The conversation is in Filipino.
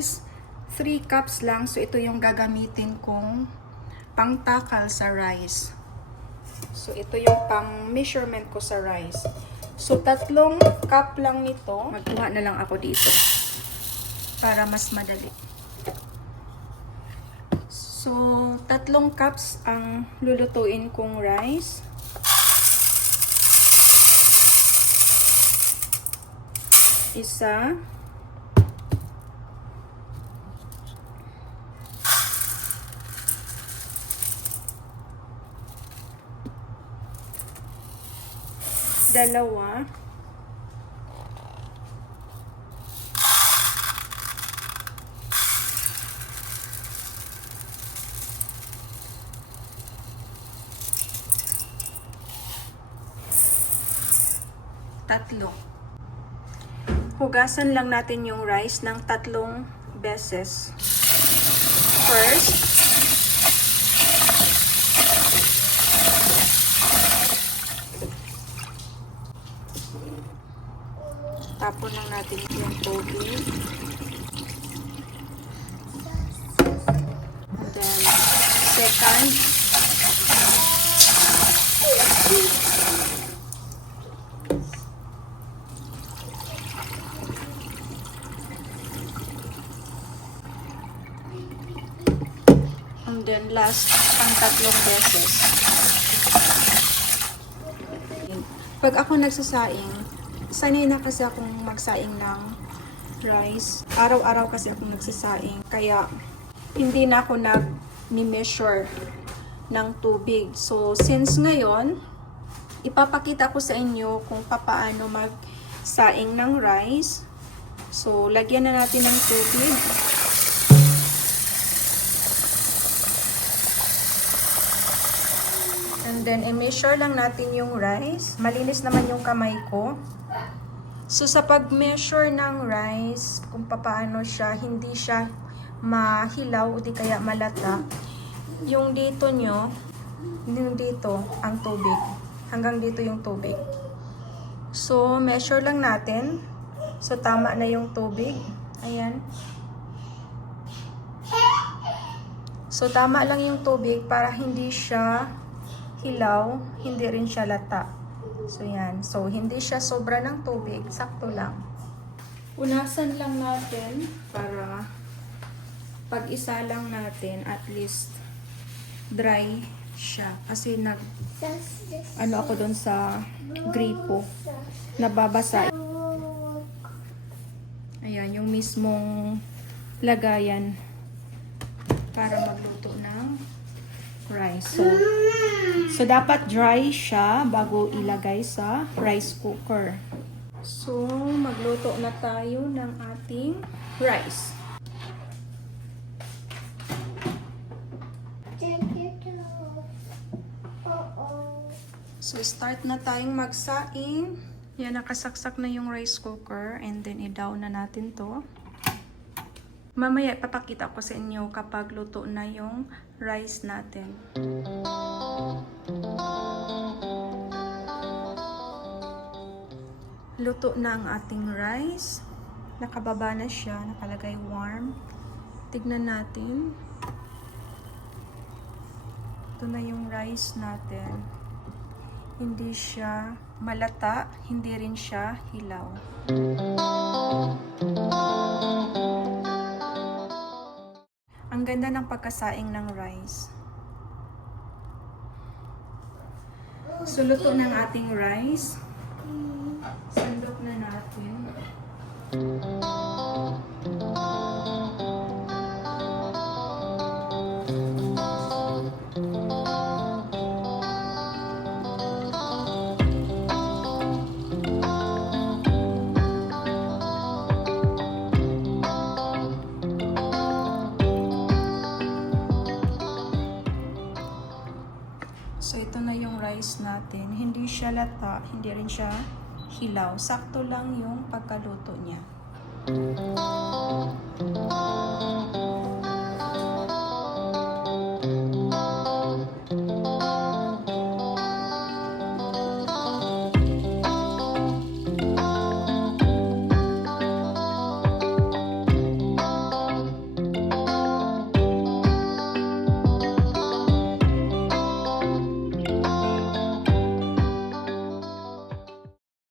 is 3 cups lang. So, ito yung gagamitin kong pangtakal sa rice. So, ito yung pang measurement ko sa rice. So, 3 cup lang nito. Magkuha na lang ako dito para mas madali. So, 3 cups ang lulutuin kong rice. Isa. Dalawa. Tatlo. Hugasan lang natin yung rice ng 3 beses. First, tapon lang natin yung tubig. And then, second, and then last, pang 3 beses. Pag ako nagsasaing, sanay na kasi akong magsaing ng rice. Araw-araw kasi akong nagsasaing. Kaya, hindi na ako nag-measure ng tubig. So, since ngayon, ipapakita ko sa inyo kung paano magsaing ng rice. So, lagyan na natin ng tubig. And then, i-measure lang natin yung rice. Malinis naman yung kamay ko. So, sa pag-measure ng rice, kung paano siya, hindi siya mahilaw o di kaya malata, yung dito nyo, yung dito, ang tubig. Hanggang dito yung tubig. So, measure lang natin. So, tama na yung tubig. Ayan. So, tama lang yung tubig para hindi siya hilaw, hindi rin siya lata. So, yan. So, hindi siya sobra ng tubig. Sakto lang. Unasan lang natin para pag-isa lang natin, at least dry siya. Kasi ano ako doon sa gripo. Nababasa. Ayan, yung mismong lagayan para magluto ng rice. So dapat dry siya bago ilagay sa rice cooker. So, magluto na tayo ng ating rice. So, start na tayong magsaing. Yan, nakasaksak na yung rice cooker. And then, i-down na natin to. Mamaya, papakita ko sa inyo kapag luto na yung rice natin. Luto na ang ating rice. Nakababa na siya. Nakalagay warm. Tignan natin. Ito na yung rice natin. Hindi siya malata. Hindi rin siya hilaw. Ang ganda ng pagkasaing ng rice. So, luto ng ating rice. Sandok na natin. So, ito na yung rice natin. Hindi siya lata, hindi rin siya hilaw. Sakto lang yung pagkaluto niya.